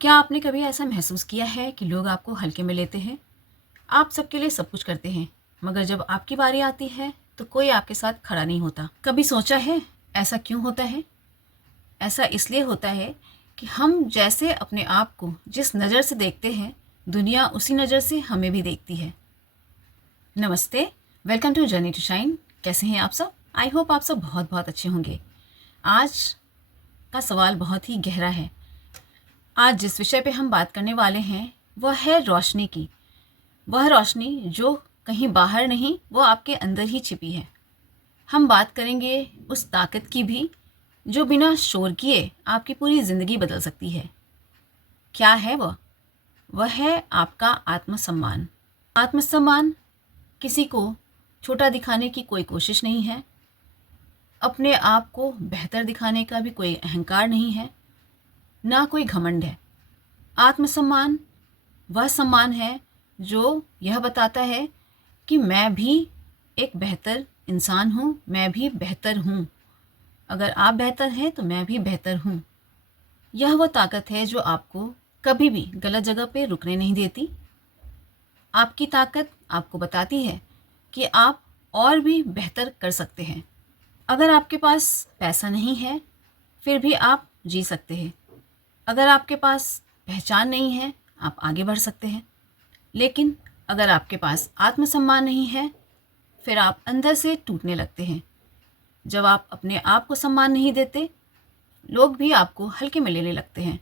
क्या आपने कभी ऐसा महसूस किया है कि लोग आपको हल्के में लेते हैं? आप सबके लिए सब कुछ करते हैं, मगर जब आपकी बारी आती है तो कोई आपके साथ खड़ा नहीं होता। कभी सोचा है ऐसा क्यों होता है? ऐसा इसलिए होता है कि हम जैसे अपने आप को जिस नज़र से देखते हैं, दुनिया उसी नज़र से हमें भी देखती है। नमस्ते, welcome to journey to shine. कैसे हैं आप सब? आई होप आप सब बहुत बहुत अच्छे होंगे। आज का सवाल बहुत ही गहरा है। आज जिस विषय पे हम बात करने वाले हैं वह है रोशनी की। वह रोशनी जो कहीं बाहर नहीं, वो आपके अंदर ही छिपी है। हम बात करेंगे उस ताकत की भी जो बिना शोर किए आपकी पूरी ज़िंदगी बदल सकती है। क्या है वह? वह है आपका आत्मसम्मान। आत्मसम्मान किसी को छोटा दिखाने की कोई कोशिश नहीं है। अपने आप को बेहतर दिखाने का भी कोई अहंकार नहीं है, ना कोई घमंड है। आत्मसम्मान वह सम्मान है जो यह बताता है कि मैं भी एक बेहतर इंसान हूँ, मैं भी बेहतर हूँ। अगर आप बेहतर हैं तो मैं भी बेहतर हूँ। यह वो ताकत है जो आपको कभी भी गलत जगह पे रुकने नहीं देती। आपकी ताकत आपको बताती है कि आप और भी बेहतर कर सकते हैं। अगर आपके पास पैसा नहीं है, फिर भी आप जी सकते हैं। अगर आपके पास पहचान नहीं है, आप आगे बढ़ सकते हैं। लेकिन अगर आपके पास आत्मसम्मान नहीं है, फिर आप अंदर से टूटने लगते हैं। जब आप अपने आप को सम्मान नहीं देते, लोग भी आपको हल्के में लेने लगते हैं।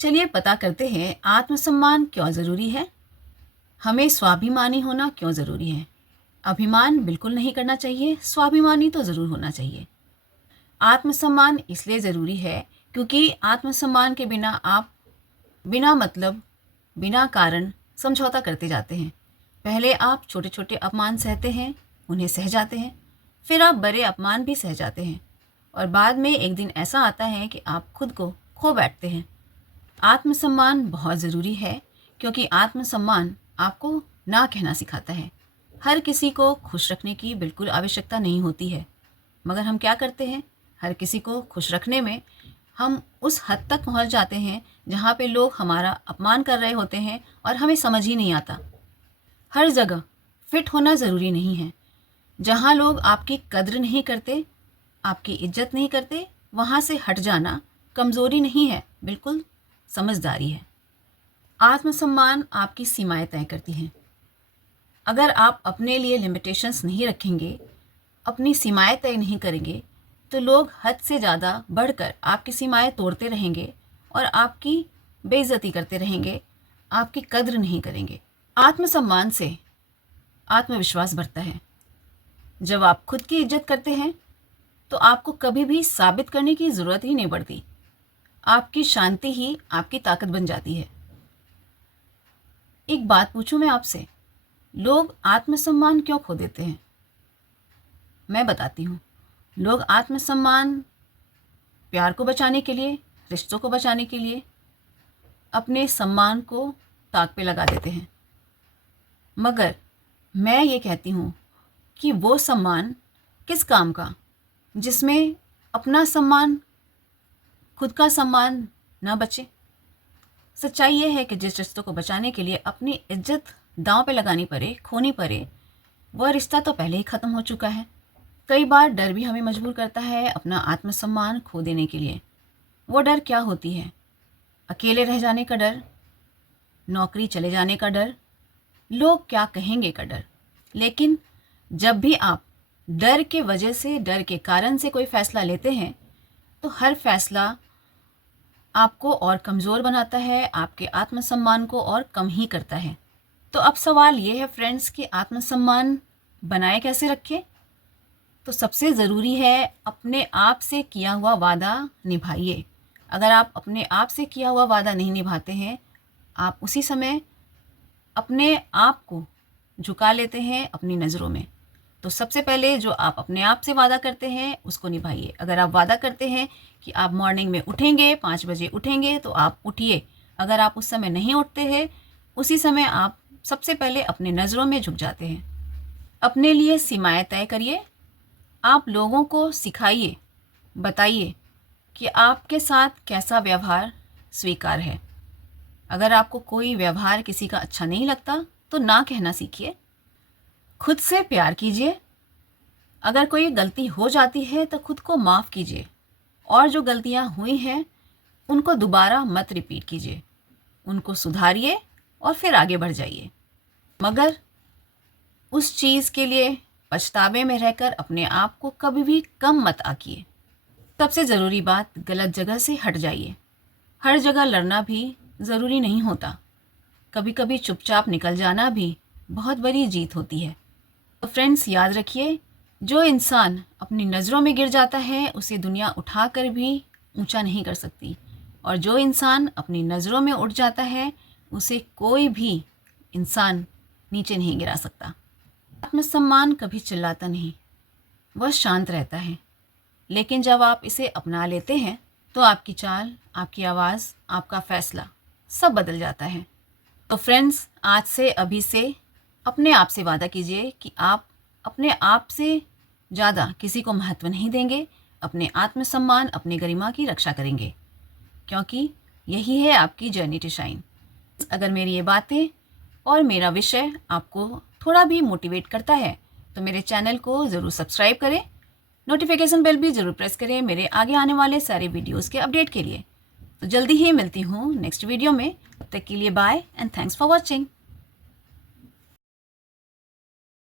चलिए पता करते हैं आत्मसम्मान क्यों ज़रूरी है। हमें स्वाभिमानी होना क्यों ज़रूरी है। अभिमान बिल्कुल नहीं करना चाहिए, स्वाभिमानी तो ज़रूर होना चाहिए। आत्मसम्मान इसलिए ज़रूरी है क्योंकि आत्मसम्मान के बिना आप बिना मतलब, बिना कारण समझौता करते जाते हैं। पहले आप छोटे छोटे अपमान सहते हैं, उन्हें सह जाते हैं, फिर आप बड़े अपमान भी सह जाते हैं, और बाद में एक दिन ऐसा आता है कि आप खुद को खो बैठते हैं। आत्मसम्मान बहुत ज़रूरी है क्योंकि आत्मसम्मान आपको ना कहना सिखाता है। हर किसी को खुश रखने की बिल्कुल आवश्यकता नहीं होती है, मगर हम क्या करते हैं, हर किसी को खुश रखने में हम उस हद तक पहुंच जाते हैं जहां पे लोग हमारा अपमान कर रहे होते हैं और हमें समझ ही नहीं आता। हर जगह फिट होना ज़रूरी नहीं है। जहां लोग आपकी कद्र नहीं करते, आपकी इज्जत नहीं करते, वहां से हट जाना कमज़ोरी नहीं है, बिल्कुल समझदारी है। आत्मसम्मान आपकी सीमाएं तय करती हैं। अगर आप अपने लिए लिमिटेशंस नहीं रखेंगे, अपनी सीमाएं तय नहीं करेंगे, तो लोग हद से ज़्यादा बढ़कर आपकी सीमाएं तोड़ते रहेंगे और आपकी बेइज्जती करते रहेंगे, आपकी कद्र नहीं करेंगे। आत्मसम्मान से आत्मविश्वास बढ़ता है। जब आप खुद की इज्जत करते हैं तो आपको कभी भी साबित करने की ज़रूरत ही नहीं पड़ती। आपकी शांति ही आपकी ताकत बन जाती है। एक बात पूछूं मैं आपसे, लोग आत्मसम्मान क्यों खो देते हैं? मैं बताती हूँ। लोग आत्मसम्मान प्यार को बचाने के लिए, रिश्तों को बचाने के लिए अपने सम्मान को ताक पे लगा देते हैं। मगर मैं ये कहती हूँ कि वो सम्मान किस काम का जिसमें अपना सम्मान, खुद का सम्मान ना बचे। सच्चाई ये है कि जिस रिश्तों को बचाने के लिए अपनी इज्जत दांव पे लगानी पड़े, खोनी पड़े, वह रिश्ता तो पहले ही ख़त्म हो चुका है। कई बार डर भी हमें मजबूर करता है अपना आत्मसम्मान खो देने के लिए। वो डर क्या होती है? अकेले रह जाने का डर, नौकरी चले जाने का डर, लोग क्या कहेंगे का डर। लेकिन जब भी आप डर के वजह से, डर के कारण से कोई फ़ैसला लेते हैं, तो हर फ़ैसला आपको और कमज़ोर बनाता है, आपके आत्मसम्मान को और कम ही करता है। तो अब सवाल ये है फ्रेंड्स कि आत्मसम्मान बनाए कैसे रखें? तो सबसे ज़रूरी है अपने आप से किया हुआ वादा निभाइए। अगर आप अपने आप से किया हुआ वादा नहीं निभाते हैं, आप उसी समय अपने आप को झुका लेते हैं अपनी नज़रों में। तो सबसे पहले जो आप अपने आप से वादा करते हैं उसको निभाइए। अगर आप वादा करते हैं कि आप मॉर्निंग में उठेंगे, 5 बजे उठेंगे, तो आप उठिए। अगर आप उस समय नहीं उठते हैं, उसी समय आप सबसे पहले अपने नज़रों में झुक जाते हैं। अपने लिए सीमाएं तय करिए। आप लोगों को सिखाइए, बताइए कि आपके साथ कैसा व्यवहार स्वीकार है। अगर आपको कोई व्यवहार किसी का अच्छा नहीं लगता तो ना कहना सीखिए। खुद से प्यार कीजिए। अगर कोई गलती हो जाती है तो खुद को माफ़ कीजिए और जो गलतियाँ हुई हैं उनको दोबारा मत रिपीट कीजिए। उनको सुधारिए और फिर आगे बढ़ जाइए। मगर उस चीज़ के लिए पछतावे में रहकर अपने आप को कभी भी कम मत आकिए। सबसे ज़रूरी बात, गलत जगह से हट जाइए। हर जगह लड़ना भी ज़रूरी नहीं होता। कभी कभी चुपचाप निकल जाना भी बहुत बड़ी जीत होती है। तो फ्रेंड्स, याद रखिए, जो इंसान अपनी नज़रों में गिर जाता है उसे दुनिया उठाकर भी ऊंचा नहीं कर सकती, और जो इंसान अपनी नज़रों में उठ जाता है उसे कोई भी इंसान नीचे नहीं गिरा सकता। आत्मसम्मान कभी चिल्लाता नहीं, वह शांत रहता है। लेकिन जब आप इसे अपना लेते हैं तो आपकी चाल, आपकी आवाज़, आपका फ़ैसला सब बदल जाता है। तो फ्रेंड्स, आज से अभी से अपने आप से वादा कीजिए कि आप अपने आप से ज़्यादा किसी को महत्व नहीं देंगे। अपने आत्मसम्मान, अपने गरिमा की रक्षा करेंगे, क्योंकि यही है आपकी जर्नी टू शाइन। अगर मेरी ये बातें और मेरा विषय आपको थोड़ा भी मोटिवेट करता है तो मेरे चैनल को ज़रूर सब्सक्राइब करें, नोटिफिकेशन बेल भी ज़रूर प्रेस करें मेरे आगे आने वाले सारे वीडियोस के अपडेट के लिए। तो जल्दी ही मिलती हूँ नेक्स्ट वीडियो में। तब तक के लिए bye and thanks for watching.